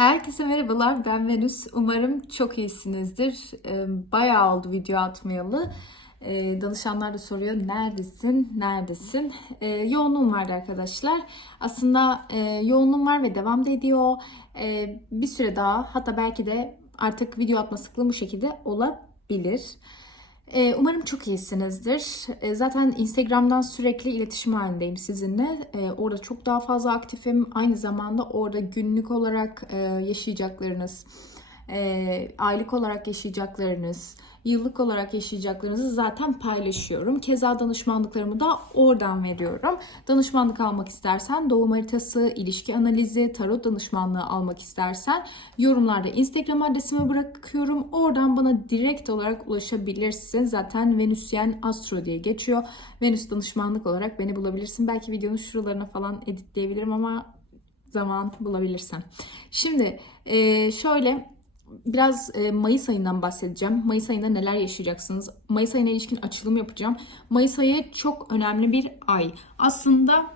Herkese merhabalar, ben Venüs. Umarım çok iyisinizdir. Ee, Bayağı oldu video atmayalı. Ee, Danışanlar da soruyor, neredesin, neredesin? Ee, Yoğunluğum vardı arkadaşlar. Aslında e, yoğunluğum var ve devam da ediyor. Bir süre daha, hatta belki de artık video atma sıklığım bu şekilde olabilir. Ee, Umarım çok iyisinizdir. Ee, Zaten Instagram'dan sürekli iletişim halindeyim sizinle. Ee, Orada çok daha fazla aktifim. Aynı zamanda orada günlük olarak e, yaşayacaklarınız, e, aylık olarak yaşayacaklarınız, yıllık olarak yaşayacaklarınızı zaten paylaşıyorum. Keza danışmanlıklarımı da oradan veriyorum. Danışmanlık almak istersen doğum haritası, ilişki analizi, tarot danışmanlığı almak istersen yorumlarda Instagram adresimi bırakıyorum. Oradan bana direkt olarak ulaşabilirsin. Zaten Venüsyen Astro diye geçiyor. Venüs danışmanlık olarak beni bulabilirsin. Belki videonun şuralarına falan editleyebilirim ama zaman bulabilirsem. Şimdi şöyle biraz e, Mayıs ayından bahsedeceğim. Mayıs ayında neler yaşayacaksınız? Mayıs ayına ilişkin açılım yapacağım. Mayıs ayı çok önemli bir ay. Aslında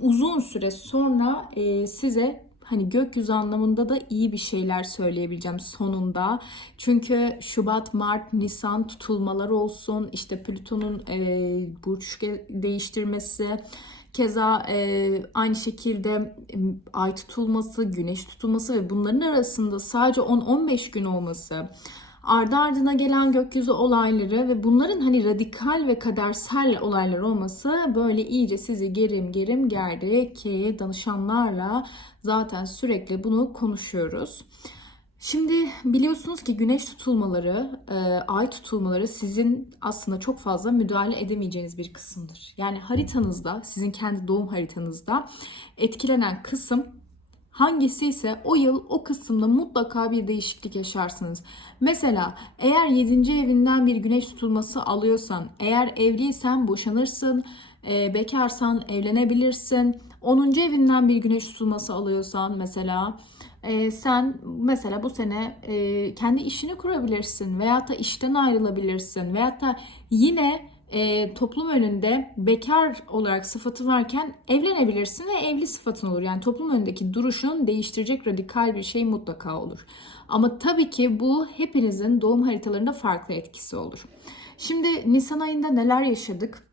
uzun süre sonra e, size hani gökyüzü anlamında da iyi bir şeyler söyleyebileceğim sonunda. Çünkü Şubat, Mart, Nisan tutulmalar olsun, işte Plüton'un e, burç değiştirmesi, keza e, aynı şekilde e, ay tutulması, güneş tutulması ve bunların arasında sadece 10-15 gün olması, ardı ardına gelen gökyüzü olayları ve bunların hani radikal ve kadersel olaylar olması böyle iyice sizi gerim gerim gerdi ki danışanlarla zaten sürekli bunu konuşuyoruz. Şimdi biliyorsunuz ki güneş tutulmaları, e, ay tutulmaları sizin aslında çok fazla müdahale edemeyeceğiniz bir kısımdır. Yani haritanızda, sizin kendi doğum haritanızda etkilenen kısım hangisi ise o yıl o kısımda mutlaka bir değişiklik yaşarsınız. Mesela eğer 7. evinden bir güneş tutulması alıyorsan, eğer evliysen boşanırsın, e, bekarsan evlenebilirsin. 10. evinden bir güneş tutulması alıyorsan mesela e, sen mesela bu sene e, kendi işini kurabilirsin veyahut da işten ayrılabilirsin veyahut da yine e, toplum önünde bekar olarak sıfatı varken evlenebilirsin ve evli sıfatın olur. Yani toplum önündeki duruşun değiştirecek radikal bir şey mutlaka olur. Ama tabii ki bu hepinizin doğum haritalarında farklı etkisi olur. Şimdi Nisan ayında neler yaşadık?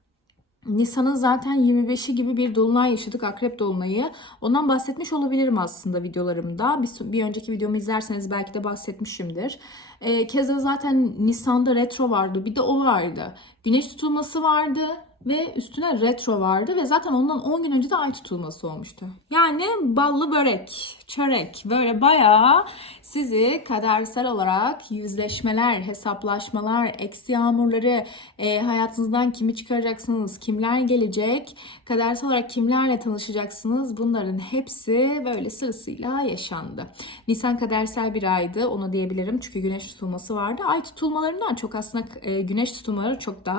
Nisan'ın zaten 25'i gibi bir dolunay yaşadık. Akrep dolunayı. Ondan bahsetmiş olabilirim aslında videolarımda. Bir, bir önceki videomu izlerseniz belki de bahsetmişimdir. Ee, keza zaten Nisan'da retro vardı. Bir de o vardı. Güneş tutulması vardı ve üstüne retro vardı ve zaten ondan 10 gün önce de ay tutulması olmuştu. Yani ballı börek, çörek böyle bayağı sizi kadersel olarak yüzleşmeler, hesaplaşmalar, eksi yağmurları, e, hayatınızdan kimi çıkaracaksınız, kimler gelecek, kadersel olarak kimlerle tanışacaksınız bunların hepsi böyle sırasıyla yaşandı. Nisan kadersel bir aydı onu diyebilirim çünkü güneş tutulması vardı. Ay tutulmalarından çok aslında e, güneş tutulmaları çok daha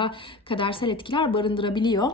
kadersel etkiler barındırabiliyor.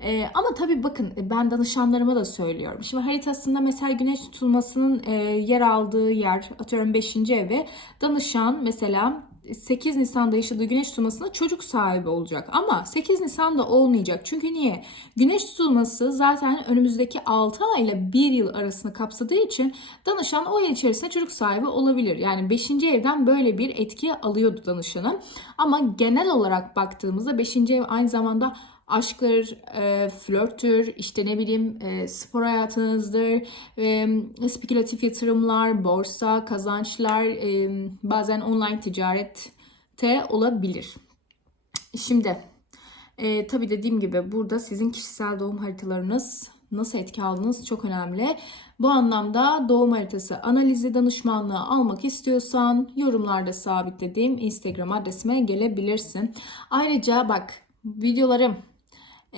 Ee, ama tabii bakın ben danışanlarıma da söylüyorum. Şimdi haritasında mesela güneş tutulmasının e, yer aldığı yer atıyorum 5. evi danışan mesela 8 Nisan'da yaşadığı güneş tutulmasında çocuk sahibi olacak. Ama 8 Nisan'da olmayacak. Çünkü niye? Güneş tutulması zaten önümüzdeki 6 ay ile 1 yıl arasını kapsadığı için danışan o yıl içerisinde çocuk sahibi olabilir. Yani 5. evden böyle bir etki alıyordu danışanım. Ama genel olarak baktığımızda 5. ev aynı zamanda aşktır, e, flörttür, işte ne bileyim e, spor hayatınızdır, e, spekülatif yatırımlar, borsa, kazançlar, e, bazen online ticarette olabilir. Şimdi e, tabii dediğim gibi burada sizin kişisel doğum haritalarınız nasıl etki aldınız çok önemli. Bu anlamda doğum haritası analizi danışmanlığı almak istiyorsan yorumlarda sabitlediğim Instagram adresime gelebilirsin. Ayrıca bak videolarım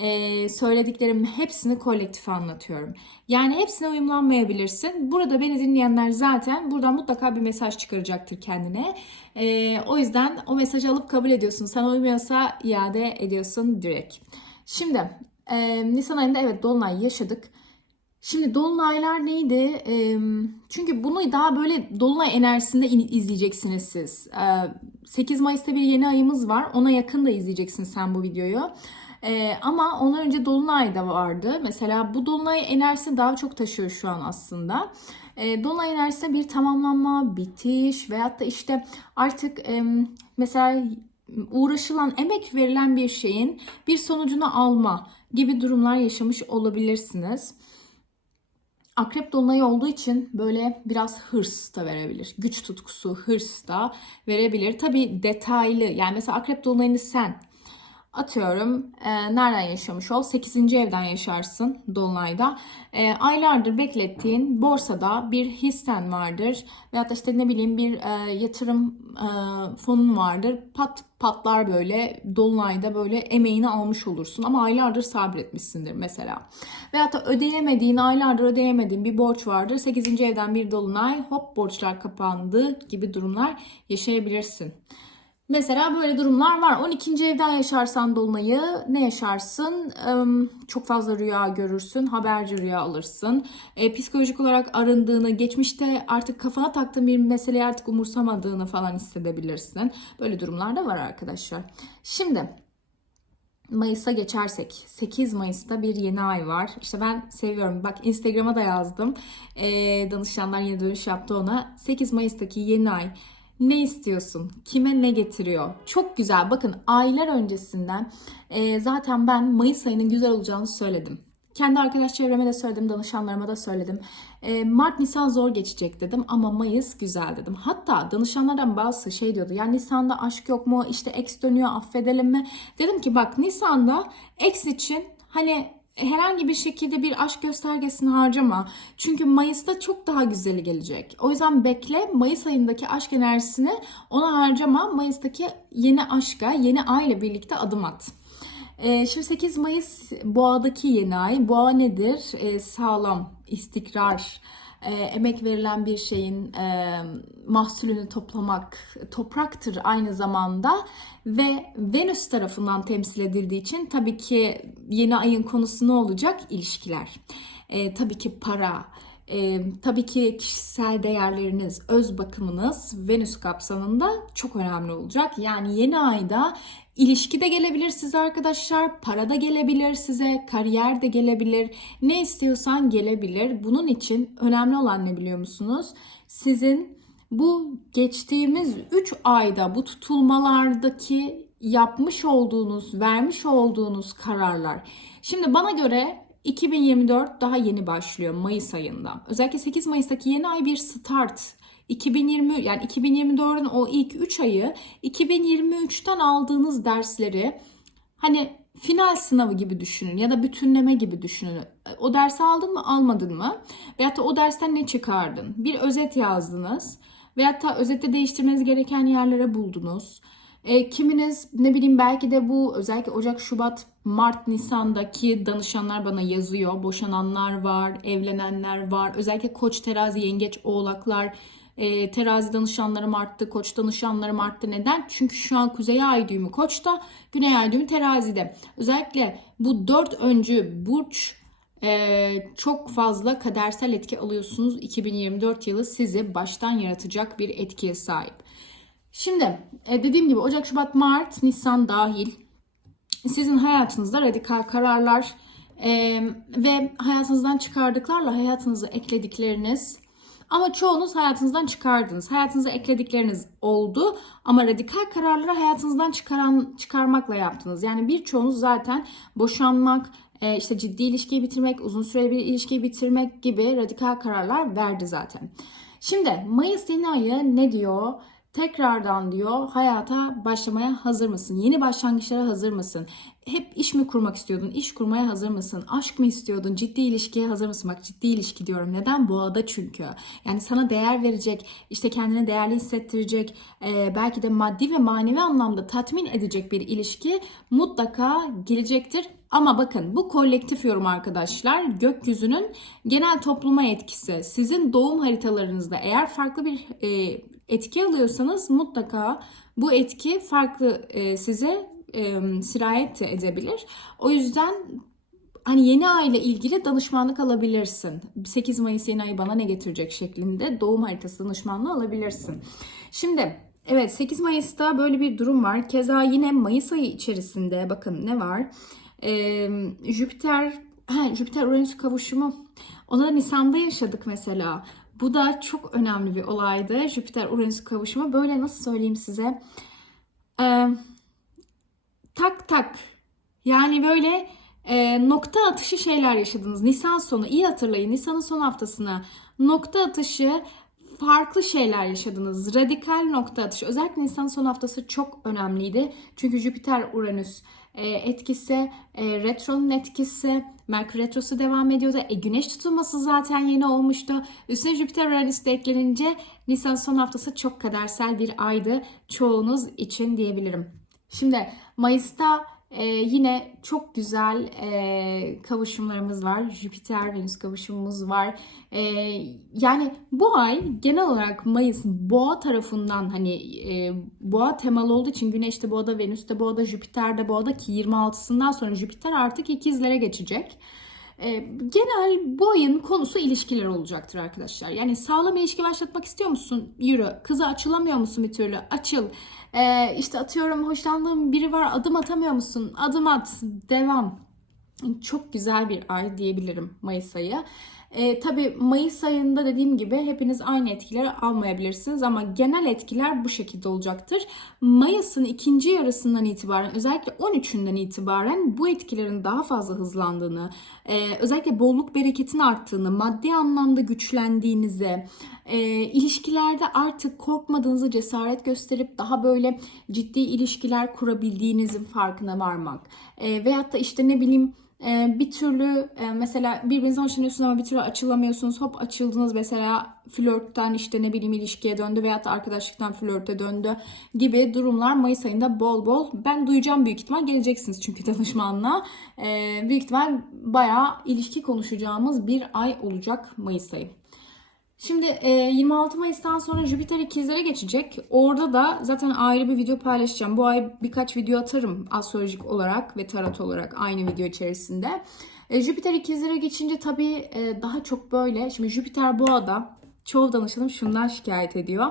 e, söylediklerim hepsini kolektif anlatıyorum. Yani hepsine uyumlanmayabilirsin. Burada beni dinleyenler zaten buradan mutlaka bir mesaj çıkaracaktır kendine. E, o yüzden o mesajı alıp kabul ediyorsun. Sana uymuyorsa iade ediyorsun direkt. Şimdi e, Nisan ayında evet Dolunay yaşadık. Şimdi dolunaylar neydi? Çünkü bunu daha böyle dolunay enerjisinde in- izleyeceksiniz siz. E, 8 Mayıs'ta bir yeni ayımız var. Ona yakın da izleyeceksin sen bu videoyu. Ee, ama ondan önce Dolunay da vardı. Mesela bu Dolunay enerjisini daha çok taşıyor şu an aslında. E, Dolunay enerjisi bir tamamlanma, bitiş veyahut da işte artık em, mesela uğraşılan, emek verilen bir şeyin bir sonucunu alma gibi durumlar yaşamış olabilirsiniz. Akrep dolunayı olduğu için böyle biraz hırs da verebilir. Güç tutkusu, hırs da verebilir. Tabii detaylı yani mesela akrep dolunayını sen atıyorum e, nereden yaşamış ol? 8. evden yaşarsın dolunayda. E, aylardır beklettiğin borsada bir hissen vardır. Veyahut da işte ne bileyim bir e, yatırım e, fonun vardır. Pat patlar böyle dolunayda böyle emeğini almış olursun. Ama aylardır sabretmişsindir mesela. Veyahut da ödeyemediğin, aylardır ödeyemediğin bir borç vardır. 8. evden bir dolunay hop borçlar kapandı gibi durumlar yaşayabilirsin. Mesela böyle durumlar var. 12. evden yaşarsan dolunayı ne yaşarsın? Çok fazla rüya görürsün, haberci rüya alırsın. Ee, psikolojik olarak arındığını, geçmişte artık kafana taktığın bir meseleyi artık umursamadığını falan hissedebilirsin. Böyle durumlar da var arkadaşlar. Şimdi Mayıs'a geçersek 8 Mayıs'ta bir yeni ay var. İşte ben seviyorum. Bak Instagram'a da yazdım. Ee, danışanlar yeni dönüş yaptı ona. 8 Mayıs'taki yeni ay ne istiyorsun? Kime ne getiriyor? Çok güzel. Bakın aylar öncesinden e, zaten ben Mayıs ayının güzel olacağını söyledim. Kendi arkadaş çevreme de söyledim, danışanlarıma da söyledim. E, Mart, Nisan zor geçecek dedim ama Mayıs güzel dedim. Hatta danışanlardan bazısı şey diyordu. Ya Nisan'da aşk yok mu? İşte ex dönüyor affedelim mi? Dedim ki bak Nisan'da ex için hani herhangi bir şekilde bir aşk göstergesini harcama. Çünkü Mayıs'ta çok daha güzeli gelecek. O yüzden bekle Mayıs ayındaki aşk enerjisini ona harcama. Mayıs'taki yeni aşka, yeni ay birlikte adım at. Ee, şimdi 8 Mayıs boğadaki yeni ay. Boğa nedir? Ee, sağlam, istikrar, e, emek verilen bir şeyin e, mahsulünü toplamak topraktır aynı zamanda ve Venüs tarafından temsil edildiği için tabii ki yeni ayın konusu ne olacak? İlişkiler. E, tabii ki para, e, tabii ki kişisel değerleriniz, öz bakımınız Venüs kapsamında çok önemli olacak. Yani yeni ayda ilişki de gelebilir size arkadaşlar, para da gelebilir size, kariyer de gelebilir. Ne istiyorsan gelebilir. Bunun için önemli olan ne biliyor musunuz? Sizin bu geçtiğimiz 3 ayda bu tutulmalardaki yapmış olduğunuz, vermiş olduğunuz kararlar. Şimdi bana göre 2024 daha yeni başlıyor Mayıs ayında. Özellikle 8 Mayıs'taki yeni ay bir start. 2020 yani 2024'ün o ilk 3 ayı 2023'ten aldığınız dersleri hani final sınavı gibi düşünün ya da bütünleme gibi düşünün. O dersi aldın mı almadın mı? Veyahut da o dersten ne çıkardın? Bir özet yazdınız. Veyahut da özette değiştirmeniz gereken yerlere buldunuz. E, kiminiz ne bileyim belki de bu özellikle Ocak, Şubat, Mart, Nisan'daki danışanlar bana yazıyor. Boşananlar var, evlenenler var. Özellikle Koç, Terazi, Yengeç, Oğlaklar, e, terazi danışanlarım arttı, koç danışanlarım arttı. Neden? Çünkü şu an kuzey ay düğümü koçta, güney ay düğümü terazide. Özellikle bu dört öncü burç e, çok fazla kadersel etki alıyorsunuz. 2024 yılı sizi baştan yaratacak bir etkiye sahip. Şimdi e, dediğim gibi Ocak, Şubat, Mart, Nisan dahil sizin hayatınızda radikal kararlar e, ve hayatınızdan çıkardıklarla hayatınıza ekledikleriniz ama çoğunuz hayatınızdan çıkardınız. Hayatınıza ekledikleriniz oldu ama radikal kararları hayatınızdan çıkaran çıkarmakla yaptınız. Yani birçoğunuz zaten boşanmak, e, işte ciddi ilişkiyi bitirmek, uzun süreli bir ilişkiyi bitirmek gibi radikal kararlar verdi zaten. Şimdi Mayıs yeni ayı ne diyor? Tekrardan diyor hayata başlamaya hazır mısın? Yeni başlangıçlara hazır mısın? Hep iş mi kurmak istiyordun? İş kurmaya hazır mısın? Aşk mı istiyordun? Ciddi ilişkiye hazır mısın? Bak ciddi ilişki diyorum. Neden? Boğada çünkü. Yani sana değer verecek, işte kendine değerli hissettirecek, e, belki de maddi ve manevi anlamda tatmin edecek bir ilişki mutlaka gelecektir. Ama bakın bu kolektif yorum arkadaşlar gökyüzünün genel topluma etkisi. Sizin doğum haritalarınızda eğer farklı bir e, etki alıyorsanız mutlaka bu etki farklı e, size e, sirayet edebilir. O yüzden hani yeni ay ile ilgili danışmanlık alabilirsin. 8 Mayıs yeni ayı bana ne getirecek şeklinde doğum haritası danışmanlığı alabilirsin. Şimdi evet 8 Mayıs'ta böyle bir durum var. Keza yine Mayıs ayı içerisinde bakın ne var? Ee, Jüpiter, ha, Jüpiter Uranüs kavuşumu. Onu da Nisan'da yaşadık mesela. Bu da çok önemli bir olaydı. Jüpiter-Uranüs kavuşumu. Böyle nasıl söyleyeyim size? Ee, tak tak. Yani böyle e, nokta atışı şeyler yaşadınız. Nisan sonu iyi hatırlayın. Nisan'ın son haftasına nokta atışı farklı şeyler yaşadınız. Radikal nokta atışı. Özellikle Nisan son haftası çok önemliydi. Çünkü Jüpiter Uranüs etkisi, e, retronun etkisi, Merkür retrosu devam ediyordu. E, güneş tutulması zaten yeni olmuştu. Üstüne Jüpiter Uranüs de eklenince Nisan son haftası çok kadersel bir aydı çoğunuz için diyebilirim. Şimdi Mayıs'ta e, yine çok güzel e, kavuşumlarımız var. Jüpiter Venüs kavuşumumuz var. E, yani bu ay genel olarak Mayıs Boğa tarafından hani e, Boğa temalı olduğu için Güneş de Boğa'da, Venüs de Boğa'da, Jüpiter de Boğa'da ki 26'sından sonra Jüpiter artık ikizlere geçecek. E, genel bu ayın konusu ilişkiler olacaktır arkadaşlar. Yani sağlam ilişki başlatmak istiyor musun? Yürü. Kıza açılamıyor musun bir türlü? Açıl. E, işte atıyorum hoşlandığın biri var adım atamıyor musun? Adım at. Devam. Çok güzel bir ay diyebilirim Mayıs ayı. E, tabii Mayıs ayında dediğim gibi hepiniz aynı etkileri almayabilirsiniz ama genel etkiler bu şekilde olacaktır. Mayıs'ın ikinci yarısından itibaren özellikle 13'ünden itibaren bu etkilerin daha fazla hızlandığını, e, özellikle bolluk bereketin arttığını, maddi anlamda güçlendiğinizi, e, ilişkilerde artık korkmadığınızı cesaret gösterip daha böyle ciddi ilişkiler kurabildiğinizin farkına varmak. E, veyahut da işte ne bileyim bir türlü e, mesela birbirinizden hoşlanıyorsunuz ama bir türlü açılamıyorsunuz. Hop açıldınız mesela flörtten işte ne bileyim ilişkiye döndü veyahut da arkadaşlıktan flörte döndü gibi durumlar Mayıs ayında bol bol. Ben duyacağım büyük ihtimal geleceksiniz çünkü danışmanla. E, büyük ihtimal bayağı ilişki konuşacağımız bir ay olacak Mayıs ayı. Şimdi e, 26 Mayıs'tan sonra Jüpiter ikizlere geçecek. Orada da zaten ayrı bir video paylaşacağım. Bu ay birkaç video atarım astrolojik olarak ve tarot olarak aynı video içerisinde. E, Jüpiter ikizlere geçince tabii e, daha çok böyle. Şimdi Jüpiter boğada çoğu danışanım şundan şikayet ediyor.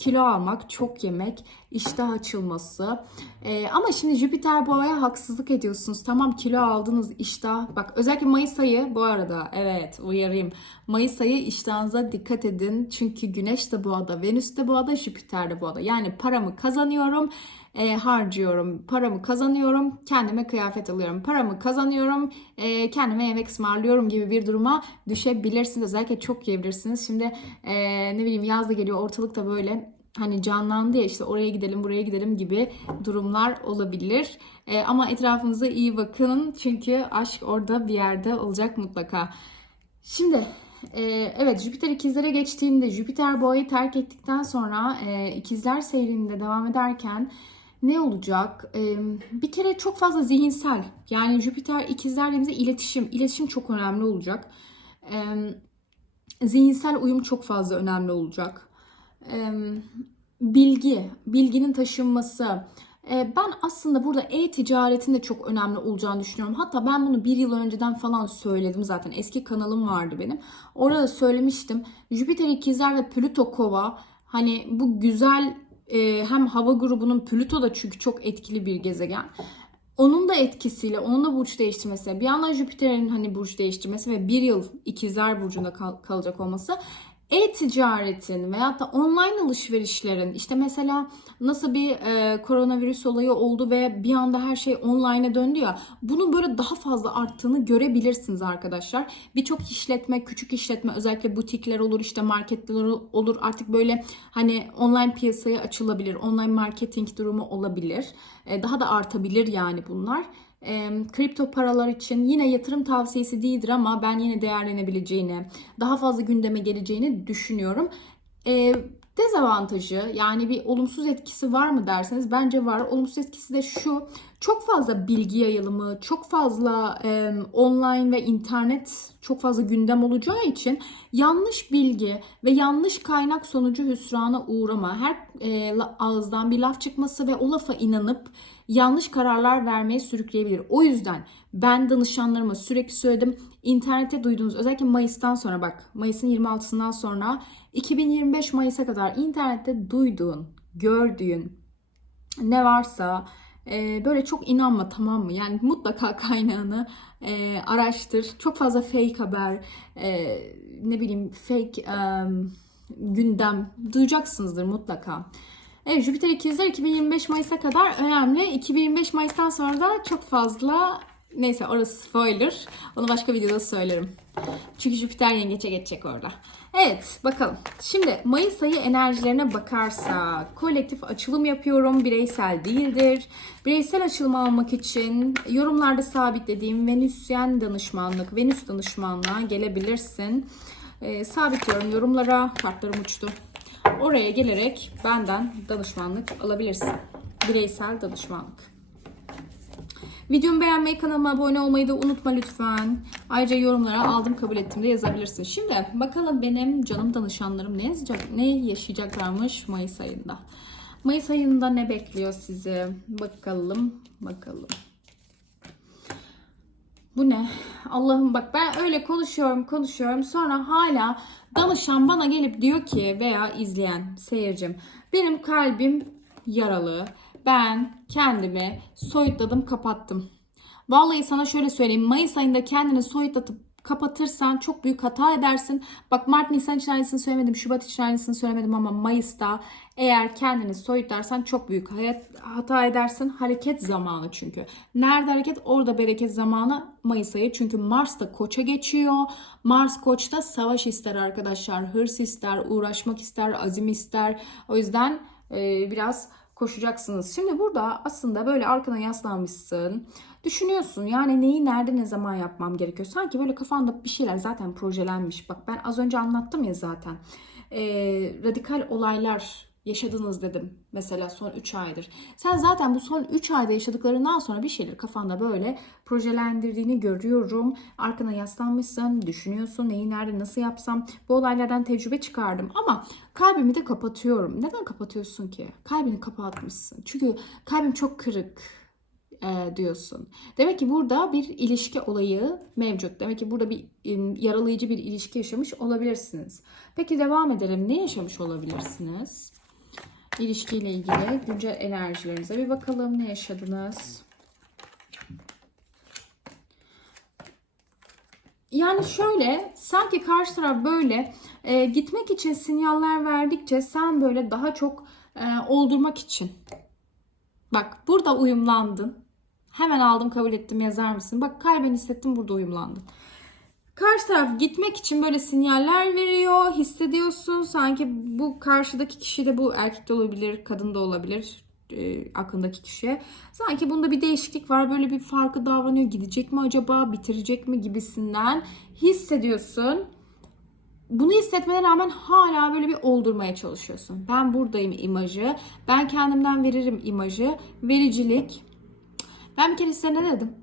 Kilo almak, çok yemek, iştah açılması. Ee, ama şimdi Jüpiter boğaya haksızlık ediyorsunuz. Tamam kilo aldınız, iştah. Bak özellikle Mayıs ayı bu arada evet uyarayım. Mayıs ayı iştahınıza dikkat edin. Çünkü Güneş de boğada, Venüs de boğada, Jüpiter de boğada. Yani paramı kazanıyorum e, harcıyorum, paramı kazanıyorum, kendime kıyafet alıyorum, paramı kazanıyorum, e, kendime yemek ısmarlıyorum gibi bir duruma düşebilirsiniz. Özellikle çok yiyebilirsiniz. Şimdi e, ne bileyim yaz da geliyor, ortalıkta böyle hani canlandı ya işte oraya gidelim buraya gidelim gibi durumlar olabilir. E, ama etrafınıza iyi bakın çünkü aşk orada bir yerde olacak mutlaka. Şimdi e, evet Jüpiter ikizlere geçtiğinde Jüpiter boğayı terk ettikten sonra e, ikizler seyrinde devam ederken ne olacak? E, bir kere çok fazla zihinsel yani Jüpiter ikizler dediğimizde iletişim. iletişim çok önemli olacak. E, zihinsel uyum çok fazla önemli olacak. E, bilgi, bilginin taşınması, ee, ben aslında burada e-ticaretin de çok önemli olacağını düşünüyorum. Hatta ben bunu bir yıl önceden falan söyledim zaten. Eski kanalım vardı benim. Orada söylemiştim. Jüpiter ikizler ve Plüto kova hani bu güzel e, hem hava grubunun Plüto da çünkü çok etkili bir gezegen. Onun da etkisiyle, onun da burç değiştirmesi, bir yandan Jüpiter'in hani burç değiştirmesi ve bir yıl ikizler burcunda kal- kalacak olması e-ticaretin veyahut da online alışverişlerin işte mesela nasıl bir e, koronavirüs olayı oldu ve bir anda her şey online'a döndü ya bunun böyle daha fazla arttığını görebilirsiniz arkadaşlar. Birçok işletme, küçük işletme özellikle butikler olur işte marketler olur artık böyle hani online piyasaya açılabilir. Online marketing durumu olabilir. E, daha da artabilir yani bunlar e, kripto paralar için yine yatırım tavsiyesi değildir ama ben yine değerlenebileceğini, daha fazla gündeme geleceğini düşünüyorum. E, dezavantajı yani bir olumsuz etkisi var mı derseniz bence var. Olumsuz etkisi de şu çok fazla bilgi yayılımı, çok fazla e, online ve internet çok fazla gündem olacağı için yanlış bilgi ve yanlış kaynak sonucu hüsrana uğrama, her e, ağızdan bir laf çıkması ve o lafa inanıp yanlış kararlar vermeye sürükleyebilir. O yüzden ben danışanlarıma sürekli söyledim. İnternette duyduğunuz özellikle Mayıs'tan sonra bak Mayıs'ın 26'sından sonra 2025 Mayıs'a kadar internette duyduğun, gördüğün ne varsa e, böyle çok inanma tamam mı? Yani mutlaka kaynağını e, araştır. Çok fazla fake haber, e, ne bileyim fake em, gündem duyacaksınızdır mutlaka. Evet Jüpiter ikizler 2025 Mayıs'a kadar önemli. 2025 Mayıs'tan sonra da çok fazla neyse orası spoiler. Onu başka videoda söylerim. Çünkü Jüpiter yengeçe geçecek orada. Evet bakalım. Şimdi Mayıs ayı enerjilerine bakarsak kolektif açılım yapıyorum. Bireysel değildir. Bireysel açılım almak için yorumlarda sabitlediğim Venüsyen danışmanlık, Venüs danışmanlığa gelebilirsin. Ee, sabitliyorum yorumlara. Kartlarım uçtu. Oraya gelerek benden danışmanlık alabilirsin. Bireysel danışmanlık. Videomu beğenmeyi, kanalıma abone olmayı da unutma lütfen. Ayrıca yorumlara aldım kabul ettim de yazabilirsin. Şimdi bakalım benim canım danışanlarım ne yazacak, ne yaşayacaklarmış Mayıs ayında. Mayıs ayında ne bekliyor sizi? Bakalım, bakalım. Bu ne? Allah'ım bak ben öyle konuşuyorum konuşuyorum sonra hala danışan bana gelip diyor ki veya izleyen seyircim benim kalbim yaralı. Ben kendimi soyutladım kapattım. Vallahi sana şöyle söyleyeyim Mayıs ayında kendini soyutlatıp kapatırsan çok büyük hata edersin. Bak Mart Nisan için aynısını söylemedim. Şubat için aynısını söylemedim ama Mayıs'ta eğer kendini soyutlarsan çok büyük hayat, hata edersin. Hareket zamanı çünkü. Nerede hareket? Orada bereket zamanı Mayıs ayı. Çünkü Mars da koça geçiyor. Mars koçta savaş ister arkadaşlar. Hırs ister, uğraşmak ister, azim ister. O yüzden e, biraz koşacaksınız. Şimdi burada aslında böyle arkana yaslanmışsın. Düşünüyorsun yani neyi nerede ne zaman yapmam gerekiyor. Sanki böyle kafanda bir şeyler zaten projelenmiş. Bak ben az önce anlattım ya zaten. Ee, radikal olaylar yaşadınız dedim. Mesela son 3 aydır. Sen zaten bu son 3 ayda yaşadıklarından sonra bir şeyler kafanda böyle projelendirdiğini görüyorum. Arkana yaslanmışsın, düşünüyorsun neyi nerede nasıl yapsam. Bu olaylardan tecrübe çıkardım ama kalbimi de kapatıyorum. Neden kapatıyorsun ki? Kalbini kapatmışsın. Çünkü kalbim çok kırık e, diyorsun. Demek ki burada bir ilişki olayı mevcut. Demek ki burada bir yaralayıcı bir ilişki yaşamış olabilirsiniz. Peki devam edelim. Ne yaşamış olabilirsiniz? İlişkiyle ilgili güncel enerjilerinize bir bakalım. Ne yaşadınız? Yani şöyle sanki karşı taraf böyle e, gitmek için sinyaller verdikçe sen böyle daha çok e, oldurmak için. Bak burada uyumlandın. Hemen aldım kabul ettim yazar mısın? Bak kalben hissettim burada uyumlandın. Karşı taraf gitmek için böyle sinyaller veriyor, hissediyorsun. Sanki bu karşıdaki kişi de bu erkek de olabilir, kadın da olabilir e, aklındaki kişiye. Sanki bunda bir değişiklik var, böyle bir farklı davranıyor. Gidecek mi acaba, bitirecek mi gibisinden hissediyorsun. Bunu hissetmene rağmen hala böyle bir oldurmaya çalışıyorsun. Ben buradayım imajı, ben kendimden veririm imajı, vericilik. Ben bir kere size ne dedim?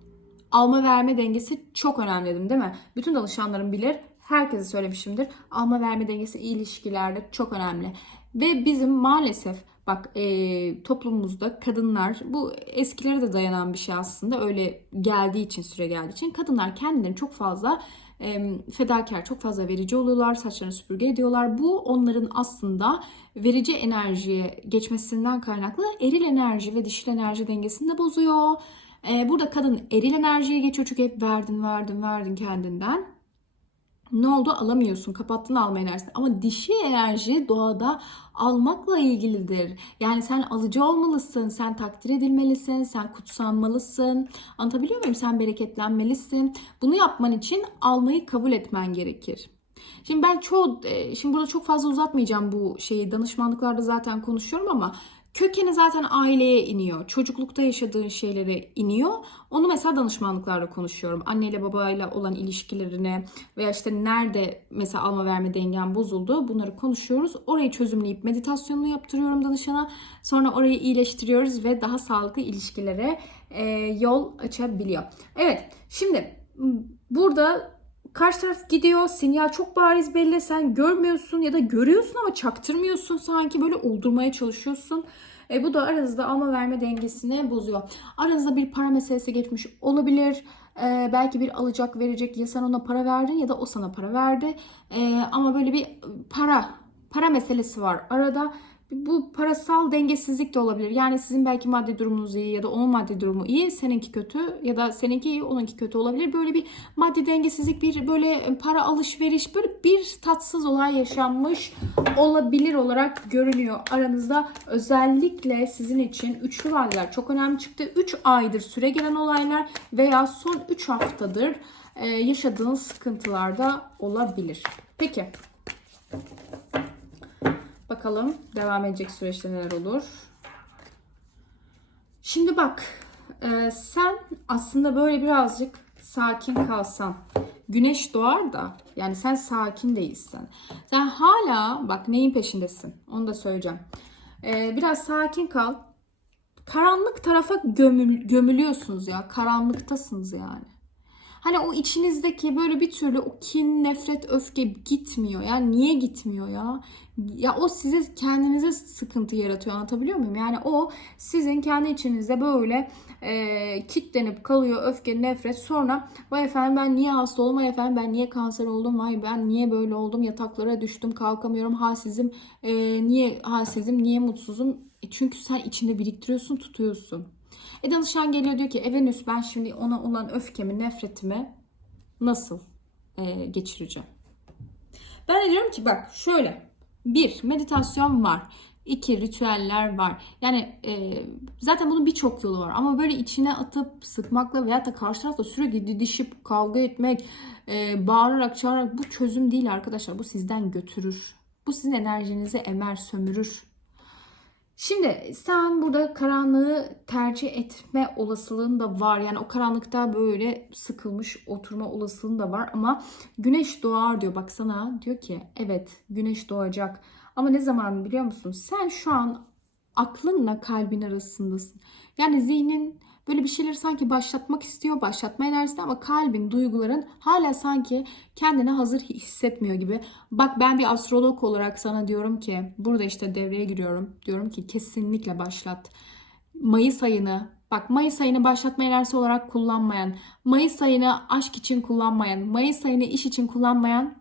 Alma verme dengesi çok önemli dedim değil mi? Bütün danışanlarım bilir. Herkese söylemişimdir. Alma verme dengesi ilişkilerde çok önemli. Ve bizim maalesef bak e, toplumumuzda kadınlar bu eskilere de dayanan bir şey aslında öyle geldiği için süre geldiği için kadınlar kendilerini çok fazla e, fedakar çok fazla verici oluyorlar saçlarını süpürge ediyorlar bu onların aslında verici enerjiye geçmesinden kaynaklı eril enerji ve dişil enerji dengesini de bozuyor. Ee, burada kadın eril enerjiye geçiyor çünkü hep verdin verdin verdin kendinden. Ne oldu? Alamıyorsun. Kapattın alma enerjisini. Ama dişi enerji doğada almakla ilgilidir. Yani sen alıcı olmalısın. Sen takdir edilmelisin. Sen kutsanmalısın. Anlatabiliyor muyum? Sen bereketlenmelisin. Bunu yapman için almayı kabul etmen gerekir. Şimdi ben çoğu, e, şimdi burada çok fazla uzatmayacağım bu şeyi. Danışmanlıklarda zaten konuşuyorum ama Kökeni zaten aileye iniyor. Çocuklukta yaşadığın şeylere iniyor. Onu mesela danışmanlıklarla konuşuyorum. Anneyle babayla olan ilişkilerine veya işte nerede mesela alma verme dengen bozuldu bunları konuşuyoruz. Orayı çözümleyip meditasyonunu yaptırıyorum danışana. Sonra orayı iyileştiriyoruz ve daha sağlıklı ilişkilere e, yol açabiliyor. Evet şimdi burada Karşı taraf gidiyor, sinyal çok bariz belli, sen görmüyorsun ya da görüyorsun ama çaktırmıyorsun sanki böyle oldurmaya çalışıyorsun. E, bu da aranızda alma verme dengesini bozuyor. Aranızda bir para meselesi geçmiş olabilir. E, belki bir alacak verecek ya sen ona para verdin ya da o sana para verdi. E, ama böyle bir para para meselesi var arada. Bu parasal dengesizlik de olabilir. Yani sizin belki maddi durumunuz iyi ya da onun maddi durumu iyi, seninki kötü ya da seninki iyi, onunki kötü olabilir. Böyle bir maddi dengesizlik, bir böyle para alışveriş, böyle bir tatsız olay yaşanmış olabilir olarak görünüyor aranızda. Özellikle sizin için üçlü vadeler çok önemli çıktı. 3 aydır süre gelen olaylar veya son 3 haftadır e, yaşadığınız sıkıntılarda olabilir. Peki. Bakalım devam edecek süreçte neler olur. Şimdi bak e, sen aslında böyle birazcık sakin kalsan güneş doğar da yani sen sakin değilsen sen hala bak neyin peşindesin onu da söyleyeceğim. E, biraz sakin kal. Karanlık tarafa gömül, gömülüyorsunuz ya. Karanlıktasınız yani. Hani o içinizdeki böyle bir türlü o kin, nefret, öfke gitmiyor. Yani niye gitmiyor ya? Ya o size kendinize sıkıntı yaratıyor anlatabiliyor muyum? Yani o sizin kendi içinizde böyle e, kitlenip kalıyor öfke, nefret. Sonra vay efendim ben niye hasta oldum? Vay efendim ben niye kanser oldum? Vay ben niye böyle oldum? Yataklara düştüm, kalkamıyorum, halsizim. E, niye halsizim? Niye mutsuzum? E çünkü sen içinde biriktiriyorsun, tutuyorsun. E danışan geliyor diyor ki e Venüs ben şimdi ona olan öfkemi, nefretimi nasıl e, geçireceğim? Ben de diyorum ki bak şöyle. Bir, meditasyon var. İki, ritüeller var. Yani e, zaten bunun birçok yolu var. Ama böyle içine atıp sıkmakla veya da karşı tarafla sürekli didişip kavga etmek, e, bağırarak çağırarak bu çözüm değil arkadaşlar. Bu sizden götürür. Bu sizin enerjinizi emer, sömürür. Şimdi sen burada karanlığı tercih etme olasılığın da var. Yani o karanlıkta böyle sıkılmış oturma olasılığın da var. Ama güneş doğar diyor. Baksana diyor ki evet güneş doğacak. Ama ne zaman biliyor musun? Sen şu an aklınla kalbin arasındasın. Yani zihnin böyle bir şeyleri sanki başlatmak istiyor, başlatma enerjisi ama kalbin, duyguların hala sanki kendine hazır hissetmiyor gibi. Bak ben bir astrolog olarak sana diyorum ki burada işte devreye giriyorum. Diyorum ki kesinlikle başlat. Mayıs ayını Bak Mayıs ayını başlatma enerjisi olarak kullanmayan, Mayıs ayını aşk için kullanmayan, Mayıs ayını iş için kullanmayan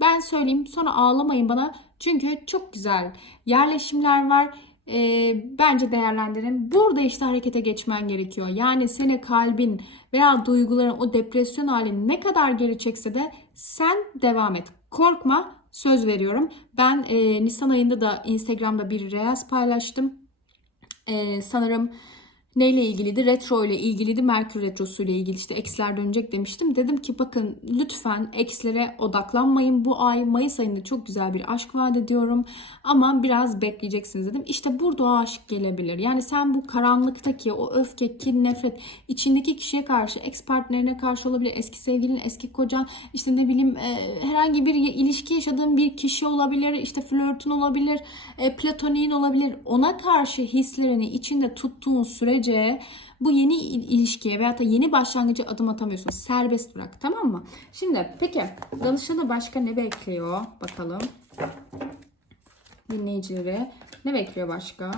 ben söyleyeyim sonra ağlamayın bana. Çünkü çok güzel yerleşimler var e, bence değerlendirin. Burada işte harekete geçmen gerekiyor. Yani seni kalbin veya duyguların o depresyon halini ne kadar geri çekse de sen devam et. Korkma söz veriyorum. Ben e, Nisan ayında da Instagram'da bir reels paylaştım. E, sanırım neyle ilgiliydi? Retro ile ilgiliydi. Merkür Retrosu ile ilgili işte eksler dönecek demiştim. Dedim ki bakın lütfen ekslere odaklanmayın bu ay. Mayıs ayında çok güzel bir aşk vaat ediyorum. Ama biraz bekleyeceksiniz dedim. İşte burada o aşk gelebilir. Yani sen bu karanlıktaki o öfke, kin, nefret içindeki kişiye karşı, ex partnerine karşı olabilir. Eski sevgilin, eski kocan, işte ne bileyim e, herhangi bir ilişki yaşadığın bir kişi olabilir. işte flörtün olabilir, e, platoniğin olabilir. Ona karşı hislerini içinde tuttuğun sürece sürece bu yeni ilişkiye veya da yeni başlangıcı adım atamıyorsun. Serbest bırak tamam mı? Şimdi peki danışanı başka ne bekliyor? Bakalım. Dinleyicileri ne bekliyor başka?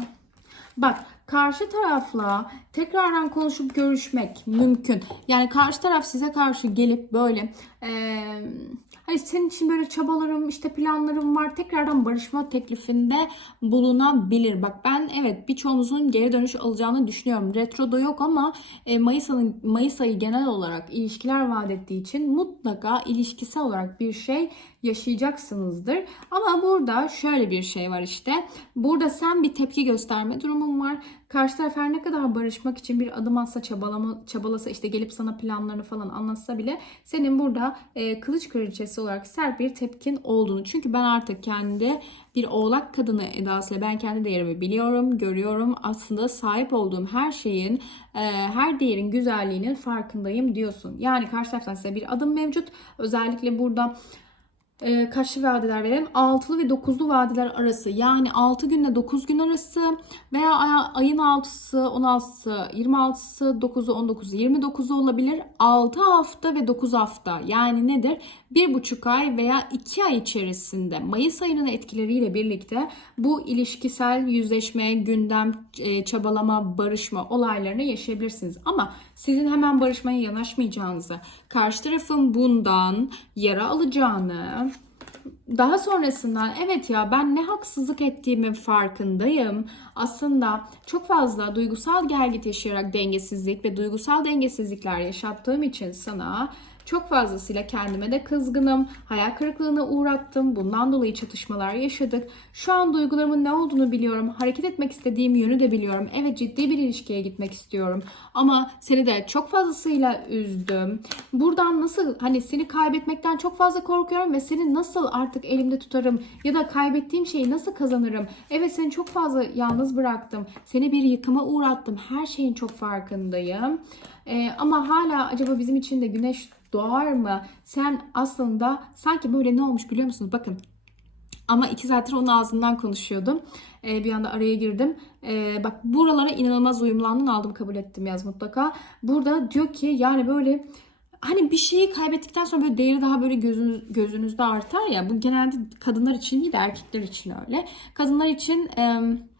Bak karşı tarafla tekrardan konuşup görüşmek mümkün. Yani karşı taraf size karşı gelip böyle ee, hani senin için böyle çabalarım işte planlarım var tekrardan barışma teklifinde bulunabilir. Bak ben evet birçoğunuzun geri dönüş alacağını düşünüyorum. Retroda yok ama e, Mayıs, ayı, Mayıs ayı genel olarak ilişkiler vaat ettiği için mutlaka ilişkisel olarak bir şey yaşayacaksınızdır. Ama burada şöyle bir şey var işte. Burada sen bir tepki gösterme durumun var. Karşı taraf her ne kadar barışmak için bir adım atsa, çabalama, çabalasa işte gelip sana planlarını falan anlatsa bile senin burada e, kılıç kraliçesi olarak sert bir tepkin olduğunu. Çünkü ben artık kendi bir oğlak kadını edasıyla ben kendi değerimi biliyorum, görüyorum. Aslında sahip olduğum her şeyin, e, her değerin güzelliğinin farkındayım diyorsun. Yani karşı taraftan size bir adım mevcut. Özellikle burada e, kaçlı vadeler verelim? 6'lı ve 9'lu vadeler arası. Yani 6 günle 9 gün arası veya ayın 6'sı, 16'sı, 26'sı, 9'u, 19'u, 29'u olabilir. 6 hafta ve 9 hafta. Yani nedir? 1,5 ay veya 2 ay içerisinde Mayıs ayının etkileriyle birlikte bu ilişkisel yüzleşme, gündem, e, çabalama, barışma olaylarını yaşayabilirsiniz. Ama sizin hemen barışmaya yanaşmayacağınızı, karşı tarafın bundan yara alacağını, Daha sonrasında evet ya ben ne haksızlık ettiğimin farkındayım. Aslında çok fazla duygusal gergit yaşayarak dengesizlik ve duygusal dengesizlikler yaşattığım için sana çok fazlasıyla kendime de kızgınım. Hayal kırıklığına uğrattım. Bundan dolayı çatışmalar yaşadık. Şu an duygularımın ne olduğunu biliyorum. Hareket etmek istediğim yönü de biliyorum. Evet ciddi bir ilişkiye gitmek istiyorum. Ama seni de çok fazlasıyla üzdüm. Buradan nasıl hani seni kaybetmekten çok fazla korkuyorum ve seni nasıl artık elimde tutarım ya da kaybettiğim şeyi nasıl kazanırım? Evet seni çok fazla yalnız bıraktım. Seni bir yıkıma uğrattım. Her şeyin çok farkındayım. Ee, ama hala acaba bizim için de güneş doğar mı? Sen aslında sanki böyle ne olmuş biliyor musunuz? Bakın ama iki saattir onun ağzından konuşuyordum. Ee, bir anda araya girdim. Ee, bak buralara inanılmaz uyumlandın aldım kabul ettim yaz mutlaka. Burada diyor ki yani böyle hani bir şeyi kaybettikten sonra böyle değeri daha böyle gözünüz, gözünüzde artar ya. Bu genelde kadınlar için değil de erkekler için öyle. Kadınlar için... em,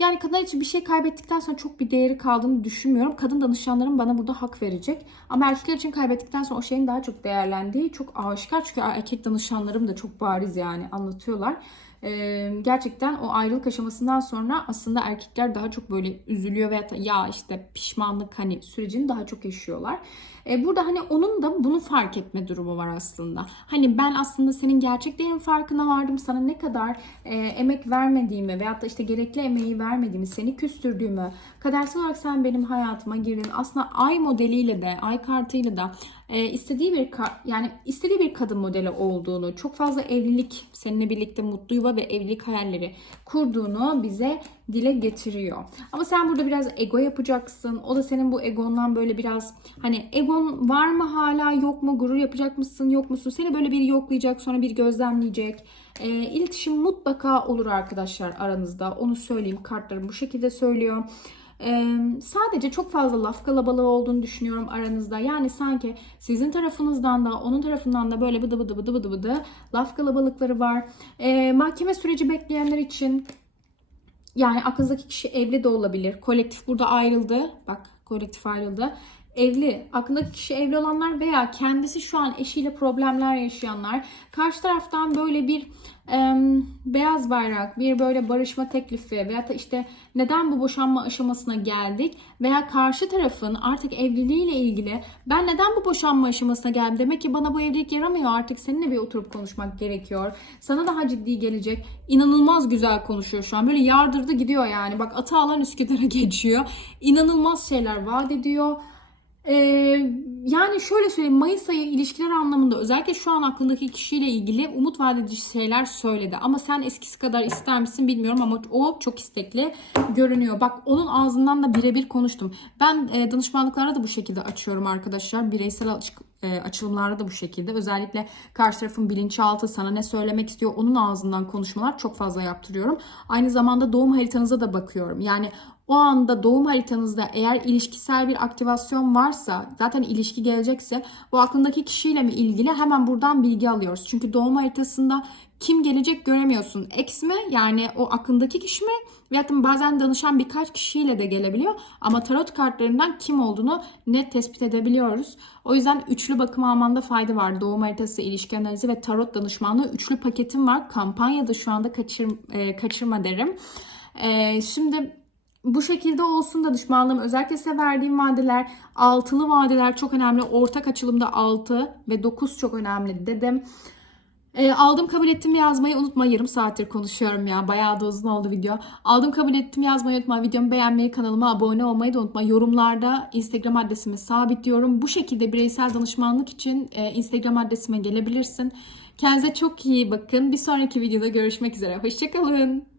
yani kadınlar için bir şey kaybettikten sonra çok bir değeri kaldığını düşünmüyorum. Kadın danışanlarım bana burada hak verecek. Ama erkekler için kaybettikten sonra o şeyin daha çok değerlendiği çok aşikar. Çünkü erkek danışanlarım da çok bariz yani anlatıyorlar. Ee, gerçekten o ayrılık aşamasından sonra aslında erkekler daha çok böyle üzülüyor veya ya işte pişmanlık hani sürecini daha çok yaşıyorlar. Ee, burada hani onun da bunu fark etme durumu var aslında. Hani ben aslında senin gerçek değerin farkına vardım. Sana ne kadar e, emek vermediğimi veyahut da işte gerekli emeği vermediğimi, seni küstürdüğümü, kadersel olarak sen benim hayatıma girdin. Aslında ay modeliyle de, ay kartıyla da e, istediği bir yani istediği bir kadın modeli olduğunu, çok fazla evlilik seninle birlikte mutlu yuva ve evlilik hayalleri kurduğunu bize dile getiriyor. Ama sen burada biraz ego yapacaksın. O da senin bu egondan böyle biraz hani egon var mı hala yok mu? Gurur yapacak mısın yok musun? Seni böyle bir yoklayacak sonra bir gözlemleyecek. E, iletişim mutlaka olur arkadaşlar aranızda. Onu söyleyeyim. Kartlarım bu şekilde söylüyor. Ee, sadece çok fazla laf kalabalığı olduğunu düşünüyorum aranızda. Yani sanki sizin tarafınızdan da onun tarafından da böyle bıdı bıdı bıdı bıdı bıdı laf kalabalıkları var. Ee, mahkeme süreci bekleyenler için yani aklınızdaki kişi evli de olabilir. Kolektif burada ayrıldı. Bak kolektif ayrıldı. Evli, aklındaki kişi evli olanlar veya kendisi şu an eşiyle problemler yaşayanlar. Karşı taraftan böyle bir em, beyaz bayrak, bir böyle barışma teklifi veya da işte neden bu boşanma aşamasına geldik veya karşı tarafın artık evliliğiyle ilgili ben neden bu boşanma aşamasına geldim demek ki bana bu evlilik yaramıyor artık seninle bir oturup konuşmak gerekiyor. Sana daha ciddi gelecek. İnanılmaz güzel konuşuyor şu an. Böyle yardırdı gidiyor yani. Bak atı alan Üsküdar'a geçiyor. İnanılmaz şeyler vaat ediyor. Ee, yani şöyle söyleyeyim Mayıs ayı ilişkiler anlamında özellikle şu an aklındaki kişiyle ilgili umut vaat şeyler söyledi. Ama sen eskisi kadar ister misin bilmiyorum ama o çok istekli görünüyor. Bak onun ağzından da birebir konuştum. Ben e, danışmanlıklara da bu şekilde açıyorum arkadaşlar. Bireysel açık, e, açılımlarda da bu şekilde. Özellikle karşı tarafın bilinçaltı sana ne söylemek istiyor onun ağzından konuşmalar çok fazla yaptırıyorum. Aynı zamanda doğum haritanıza da bakıyorum. Yani o anda doğum haritanızda eğer ilişkisel bir aktivasyon varsa zaten ilişki gelecekse bu aklındaki kişiyle mi ilgili hemen buradan bilgi alıyoruz. Çünkü doğum haritasında kim gelecek göremiyorsun. Ex mi yani o aklındaki kişi mi veya da bazen danışan birkaç kişiyle de gelebiliyor. Ama tarot kartlarından kim olduğunu net tespit edebiliyoruz. O yüzden üçlü bakım almanda fayda var. Doğum haritası, ilişki analizi ve tarot danışmanlığı üçlü paketim var. Kampanyada şu anda kaçır, e, kaçırma derim. E, şimdi bu şekilde olsun danışmanlığım. Özellikle size verdiğim vadeler, altılı vadeler çok önemli. Ortak açılımda 6 ve 9 çok önemli dedim. E, aldım kabul ettim yazmayı unutma. Yarım saattir konuşuyorum ya. Bayağı da uzun oldu video. Aldım kabul ettim yazmayı unutma. Videomu beğenmeyi, kanalıma abone olmayı da unutma. Yorumlarda Instagram adresimi sabitliyorum. Bu şekilde bireysel danışmanlık için e, Instagram adresime gelebilirsin. Kendinize çok iyi bakın. Bir sonraki videoda görüşmek üzere. Hoşçakalın.